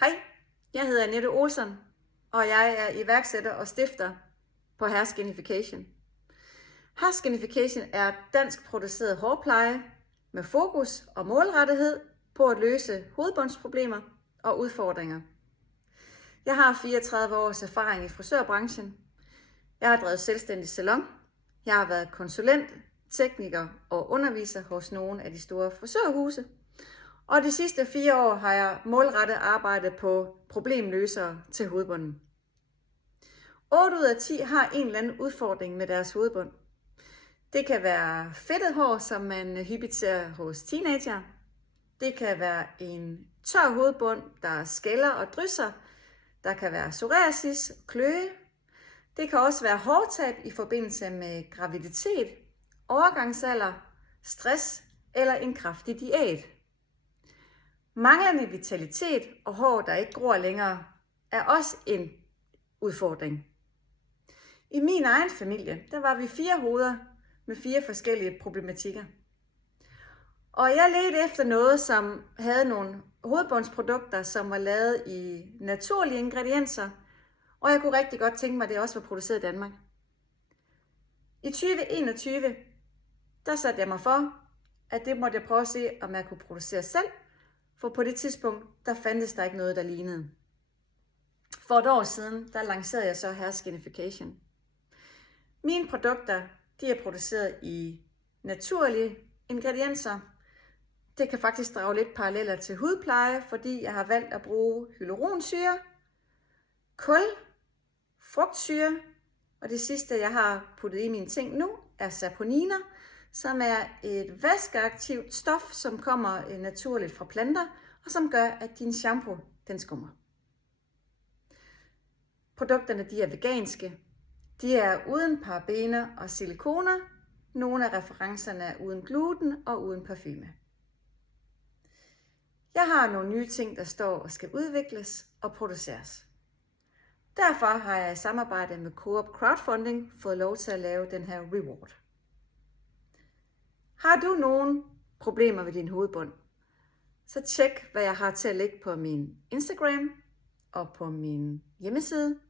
Hej, jeg hedder Annette Olsson, og jeg er iværksætter og stifter på Hair Skinification. Hair Skinification er dansk produceret hårpleje med fokus og målrettighed på at løse hovedbundsproblemer og udfordringer. Jeg har 34 års erfaring i frisørbranchen. Jeg har drevet selvstændig salon. Jeg har været konsulent, tekniker og underviser hos nogle af de store frisørhuse. Og de sidste 4 år har jeg målrettet arbejdet på problemløsere til hovedbunden. 8 ud af 10 har en eller anden udfordring med deres hovedbund. Det kan være fedtet hår, som man hyppigt ser hos teenager. Det kan være en tør hovedbund, der skælder og drysser. Der kan være psoriasis, kløe. Det kan også være hårtab i forbindelse med graviditet, overgangsalder, stress eller en kraftig diæt. Manglende vitalitet og hår, der ikke gror længere, er også en udfordring. I min egen familie, der var vi 4 hoveder med 4 forskellige problematikker. Og jeg ledte efter noget, som havde nogle hovedbundsprodukter, som var lavet i naturlige ingredienser, og jeg kunne rigtig godt tænke mig, at det også var produceret i Danmark. I 2021, der satte jeg mig for, at det måtte jeg prøve at se, om jeg kunne producere selv, for på det tidspunkt, der fandtes der ikke noget, der lignede. For et år siden, der lancerede jeg så Hair Skinification. Mine produkter, de er produceret i naturlige ingredienser. Det kan faktisk drage lidt paralleller til hudpleje, fordi jeg har valgt at bruge hyaluronsyre, kul, frugtsyre, og det sidste, jeg har puttet i mine ting nu, er saponiner, som er et vaskeaktivt stof, som kommer naturligt fra planter, og som gør, at din shampoo, den skummer. Produkterne, de er veganske. De er uden parabener og silikoner. Nogle af referencerne er uden gluten og uden parfume. Jeg har nogle nye ting, der står og skal udvikles og produceres. Derfor har jeg i samarbejde med Coop Crowdfunding fået lov til at lave den her reward. Har du nogle problemer med din hovedbund, så tjek, hvad jeg har til at lægge på min Instagram og på min hjemmeside,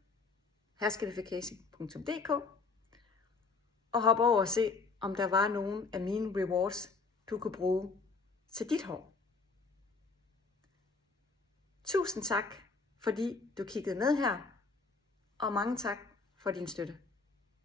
hairskinification.dk, og hop over og se, om der var nogle af mine rewards, du kunne bruge til dit hår. Tusind tak, fordi du kiggede med her, og mange tak for din støtte.